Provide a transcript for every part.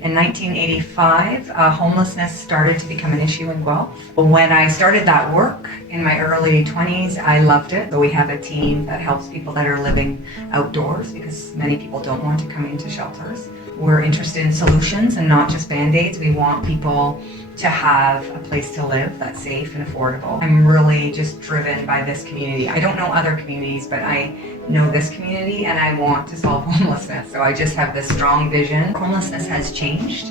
In 1985, homelessness started to become an issue in Guelph. When I started that work in my early 20s, I loved it. So we have a team that helps people that are living outdoors because many people don't want to come into shelters. We're interested in solutions and not just Band-Aids. We want people to have a place to live that's safe and affordable. I'm really just driven by this community. I don't know other communities, but I know this community and I want to solve homelessness. So I just have this strong vision. Homelessness has changed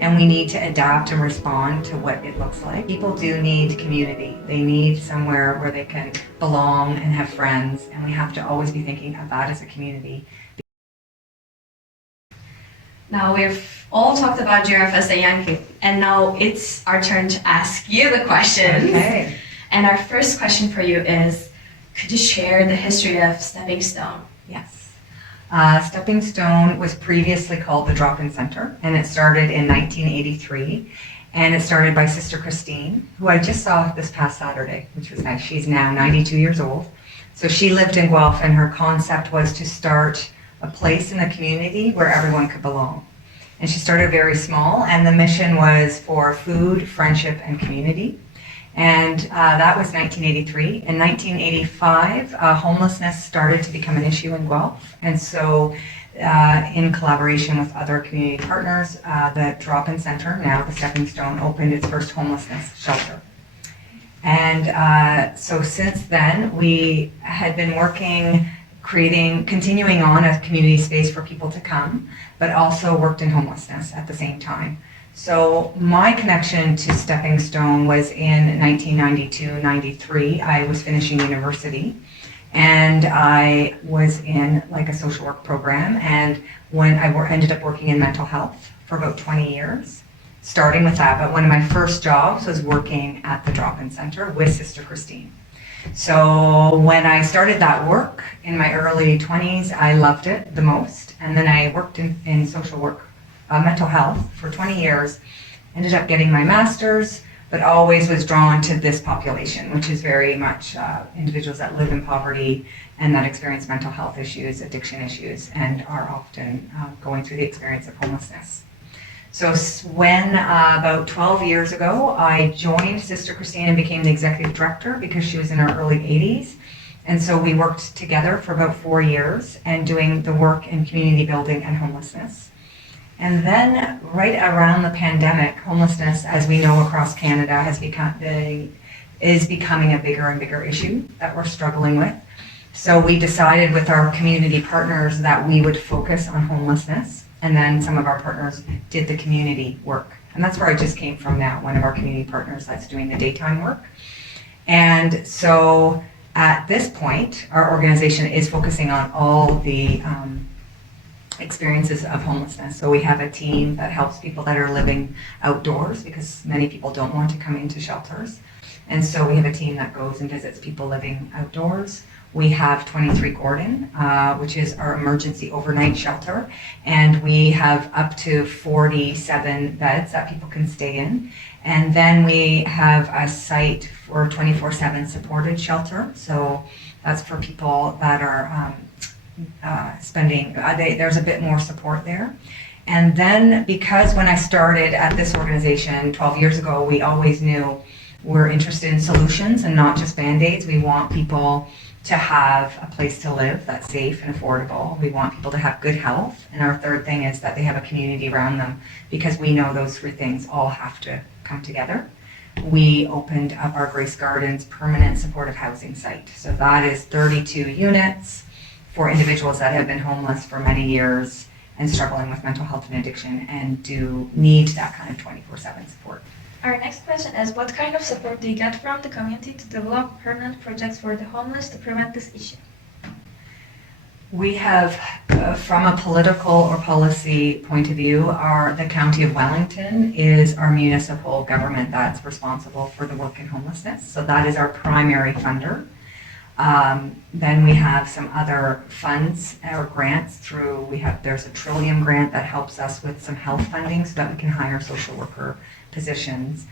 and we need to adapt and respond to what it looks like. People do need community. They need somewhere where they can belong and have friends, and we have to always be thinking of that as a community. Now we've all talked about giraffe as a Yankee, and now it's our turn to ask you the questions. Okay. And our first question for you is, could you share the history of Stepping Stone? Yes. Stepping Stone was previously called the Drop-In Center, and it started in 1983. And it started by Sister Christine, who I just saw this past Saturday, which was nice. She's now 92 years old. So she lived in Guelph, and her concept was to start a place in the community where everyone could belong. And she started very small, and the mission was for food, friendship, and community. And that was 1983. In 1985, homelessness started to become an issue in Guelph. And so in collaboration with other community partners, the Drop-In Center, now the Stepping Stone, opened its first homelessness shelter. And so since then, we had been working, continuing on a community space for people to come, but also worked in homelessness at the same time. So my connection to Stepping Stone was in 1992-93. I was finishing university and I was in like a social work program, and when I ended up working in mental health for about 20 years, starting with that. But one of my first jobs was working at the Drop-In Center with Sister Christine. So when I started that work in my early 20s, I loved it the most. And then I worked in social work, mental health for 20 years, ended up getting my master's, but always was drawn to this population, which is very much individuals that live in poverty and that experience mental health issues, addiction issues, and are often going through the experience of homelessness. So when about 12 years ago, I joined Sister Christine and became the executive director because she was in her early 80s. And so we worked together for about 4 years and doing the work in community building and homelessness. And then right around the pandemic, homelessness, as we know across Canada, is becoming a bigger and bigger issue that we're struggling with. So we decided with our community partners that we would focus on homelessness. And then some of our partners did the community work. And that's where I just came from now, one of our community partners that's doing the daytime work. And so at this point, our organization is focusing on all the experiences of homelessness. So we have a team that helps people that are living outdoors because many people don't want to come into shelters. And so we have a team that goes and visits people living outdoors. We have 23 Gordon, which is our emergency overnight shelter, and we have up to 47 beds that people can stay in. And then we have a site for 24/7 supported shelter. So that's for people that are there's a bit more support there. And then because when I started at this organization 12 years ago, we always knew we're interested in solutions and not just Band-Aids. We want people to have a place to live that's safe and affordable. We want people to have good health. And our third thing is that they have a community around them, because we know those three things all have to come together. We opened up our Grace Gardens permanent supportive housing site. So that is 32 units for individuals that have been homeless for many years and struggling with mental health and addiction and do need that kind of 24/7 support. Our next question is, what kind of support do you get from the community to develop permanent projects for the homeless to prevent this issue? We have, from a political or policy point of view, the County of Wellington is our municipal government that's responsible for the work in homelessness. So that is our primary funder. Then we have some other funds or grants there's a Trillium grant that helps us with some health funding so that we can hire social worker positions.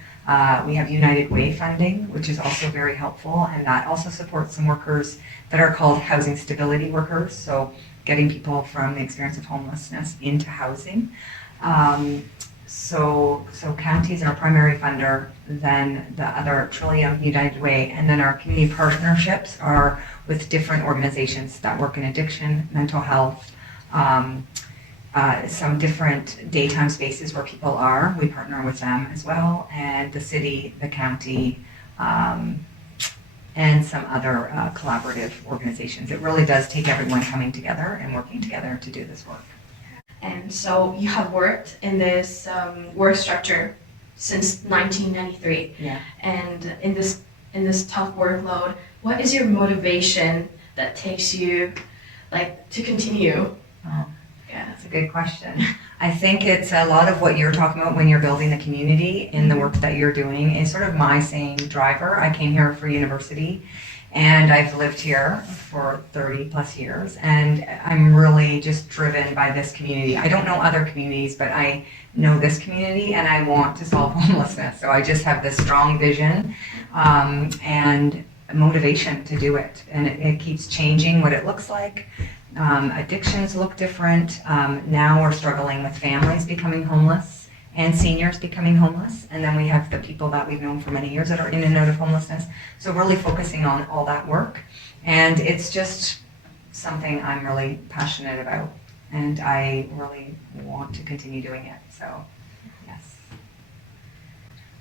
We have United Way funding, which is also very helpful, and that also supports some workers that are called housing stability workers, so getting people from the experience of homelessness into housing. So county's our primary funder, then the other Trillium, United Way, and then our community partnerships are with different organizations that work in addiction, mental health, some different daytime spaces where people are. We partner with them as well, and the city, the county, and some other collaborative organizations. It really does take everyone coming together and working together to do this work. And so you have worked in this work structure since 1993. Yeah. And in this tough workload, what is your motivation that takes you to continue? Oh. Yeah. That's a good question. I think it's a lot of what you're talking about when you're building the community in the work that you're doing is sort of my same driver. I came here for university and I've lived here for 30 plus years, and I'm really just driven by this community. I don't know other communities, but I know this community and I want to solve homelessness. So I just have this strong vision and motivation to do it. And it keeps changing what it looks like. Addictions look different. Now we're struggling with families becoming homeless and seniors becoming homeless. And then we have the people that we've known for many years that are in and out of homelessness. So really focusing on all that work. And it's just something I'm really passionate about. And I really want to continue doing it. So, yes.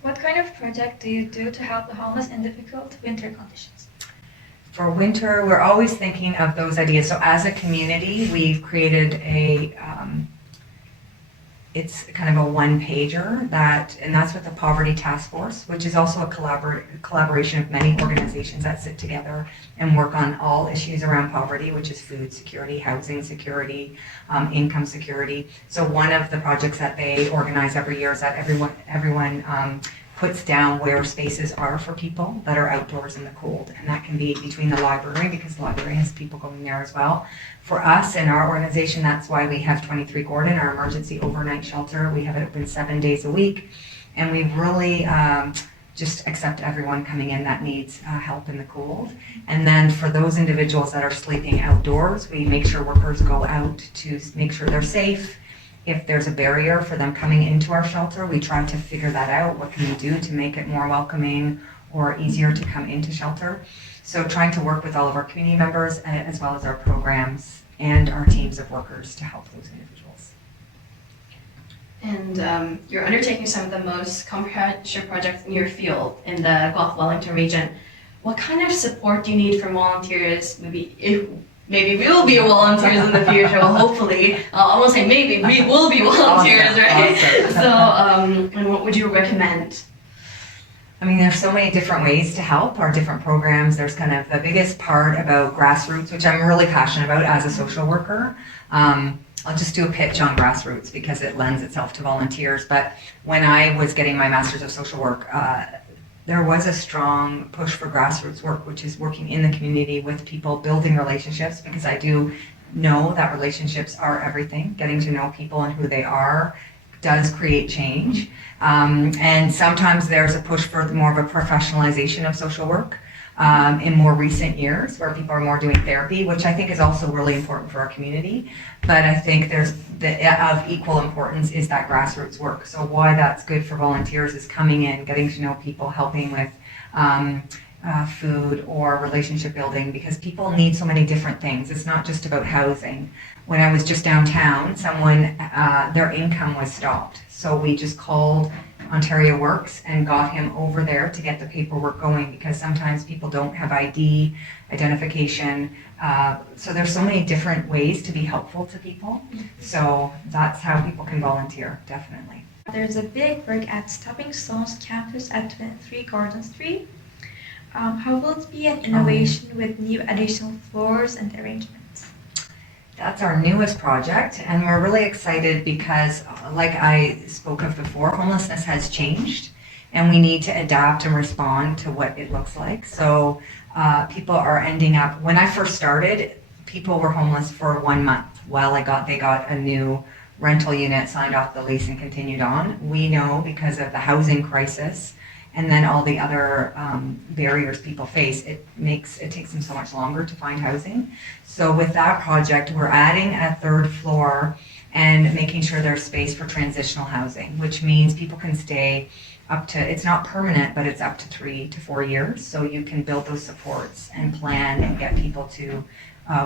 What kind of project do you do to help the homeless in difficult winter conditions? For winter, we're always thinking of those ideas. So as a community, we've created it's kind of a one-pager and that's with the Poverty Task Force, which is also a collaboration of many organizations that sit together and work on all issues around poverty, which is food security, housing security, income security. So one of the projects that they organize every year is that everyone puts down where spaces are for people that are outdoors in the cold. And that can be between the library, because the library has people going there as well. For us in our organization, that's why we have 23 Gordon, our emergency overnight shelter. We have it open 7 days a week. And we really just accept everyone coming in that needs help in the cold. And then for those individuals that are sleeping outdoors, we make sure workers go out to make sure they're safe. If there's a barrier for them coming into our shelter, we try to figure that out. What can we do to make it more welcoming or easier to come into shelter? So trying to work with all of our community members as well as our programs and our teams of workers to help those individuals. And you're undertaking some of the most comprehensive projects in your field in the Gulf Wellington region. What kind of support do you need from volunteers? Maybe we will be volunteers in the future, well, hopefully. I won't say maybe, we will be volunteers, Awesome, right? awesome. So, and what would you recommend? I mean, there's so many different ways to help, our different programs. There's kind of the biggest part about grassroots, which I'm really passionate about as a social worker. I'll just do a pitch on grassroots because it lends itself to volunteers. But when I was getting my Master's of Social Work, there was a strong push for grassroots work, which is working in the community with people, building relationships, because I do know that relationships are everything. Getting to know people and who they are does create change. And sometimes there's a push for more of a professionalization of social work in more recent years, where people are more doing therapy, which I think is also really important for our community. But I think there's of equal importance is that grassroots work. So why that's good for volunteers is coming in, getting to know people, helping with food or relationship building, because people need so many different things. It's not just about housing. When I was just downtown, someone, their income was stopped. So we just called Ontario Works and got him over there to get the paperwork going, because sometimes people don't have ID, identification. So there's so many different ways to be helpful to people. So that's how people can volunteer, definitely. There's a big work at Stepping Stones campus at 23 Gordon Street. How will it be an innovation with new additional floors and arrangements? That's our newest project, and we're really excited because, like I spoke of before, homelessness has changed, and we need to adapt and respond to what it looks like. So people are ending up, when I first started, people were homeless for 1 month while they got a new rental unit, signed off the lease, and continued on. We know because of the housing crisis and then all the other barriers people face, it takes them so much longer to find housing. So with that project, we're adding a third floor and making sure there's space for transitional housing, which means people can stay up to, it's not permanent, but it's up to 3 to 4 years. So you can build those supports and plan and get people to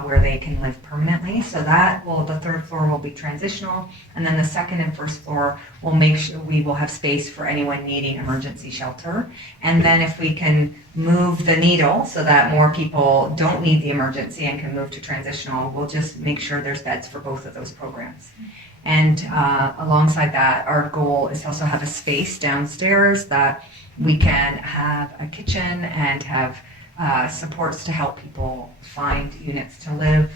where they can live permanently. So that will, the third floor will be transitional, and then the second and first floor will make sure we will have space for anyone needing emergency shelter. And then if we can move the needle so that more people don't need the emergency and can move to transitional, we'll just make sure there's beds for both of those programs. And alongside that, our goal is to also have a space downstairs that we can have a kitchen and have supports to help people find units to live,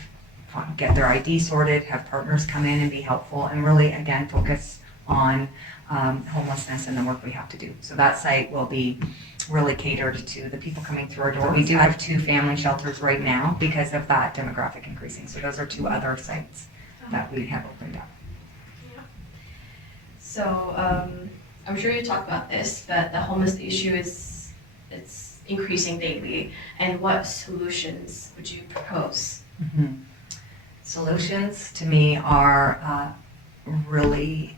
get their ID sorted, have partners come in and be helpful, and really, again, focus on homelessness and the work we have to do. So that site will be really catered to the people coming through our door. We do have 2 family shelters right now because of that demographic increasing. So those are 2 other sites that we have opened up. So I'm sure you talked about this, but the homeless issue it's increasing daily. And what solutions would you propose? Mm-hmm. Solutions to me are really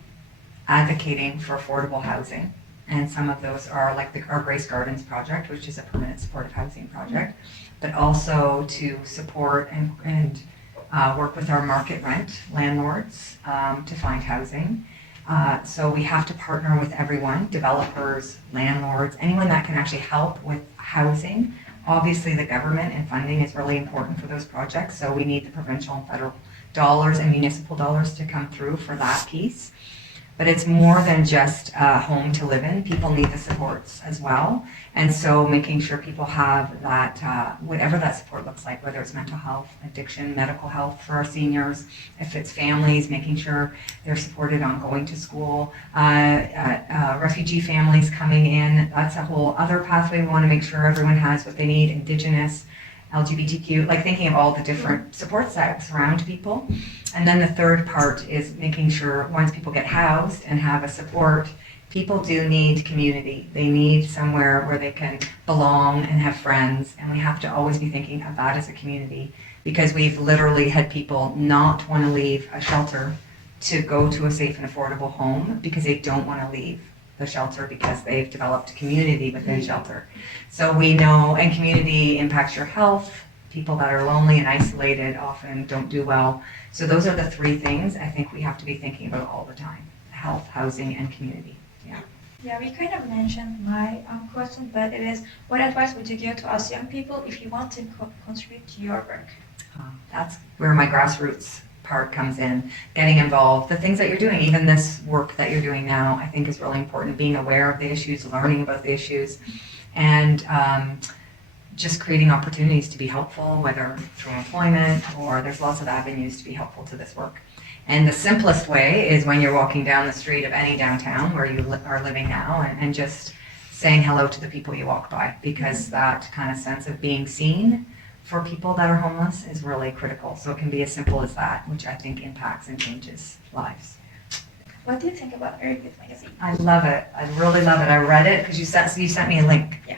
advocating for affordable housing. And some of those are like our Grace Gardens project, which is a permanent supportive housing project, but also to support and work with our market rent landlords to find housing. So we have to partner with everyone, developers, landlords, anyone that can actually help with housing. Obviously, the government and funding is really important for those projects, so we need the provincial and federal dollars and municipal dollars to come through for that piece. But it's more than just a home to live in. People need the supports as well. And so making sure people have that, whatever that support looks like, whether it's mental health, addiction, medical health for our seniors, if it's families, making sure they're supported on going to school, refugee families coming in, that's a whole other pathway. We want to make sure everyone has what they need, Indigenous, LGBTQ, like thinking of all the different supports that surround people. And then the third part is making sure once people get housed and have a support, people do need community. They need somewhere where they can belong and have friends. And we have to always be thinking of that as a community, because we've literally had people not want to leave a shelter to go to a safe and affordable home because they don't want to leave the shelter because they've developed community within shelter. So we know, and community impacts your health. People that are lonely and isolated often don't do well. So those are the 3 things I think we have to be thinking about all the time: health, housing, and community. Yeah. Yeah, we kind of mentioned my question, but it is, what advice would you give to us young people if you want to contribute to your work? That's where my grassroots part comes in, getting involved. The things that you're doing, even this work that you're doing now, I think is really important. Being aware of the issues, learning about the issues, and just creating opportunities to be helpful, whether through employment or there's lots of avenues to be helpful to this work. And the simplest way is when you're walking down the street of any downtown where you are living now, and just saying hello to the people you walk by, because that kind of sense of being seen for people that are homeless is really critical. So it can be as simple as that, which I think impacts and changes lives. What do you think about Earth magazine? I love it. I really love it. I read it because you sent me a link. Yeah.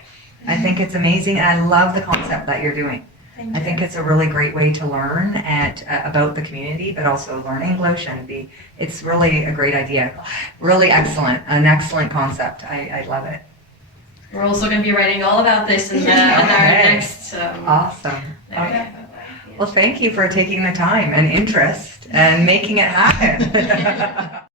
I think it's amazing, and I love the concept that you're doing. Thank I you. think it's a really great way to learn about the community, but also learn English, and it's really a great idea. Really excellent, an excellent concept. I love it. We're also going to be writing all about this in our next. Awesome. There we Okay. go. Well, thank you for taking the time and interest and making it happen.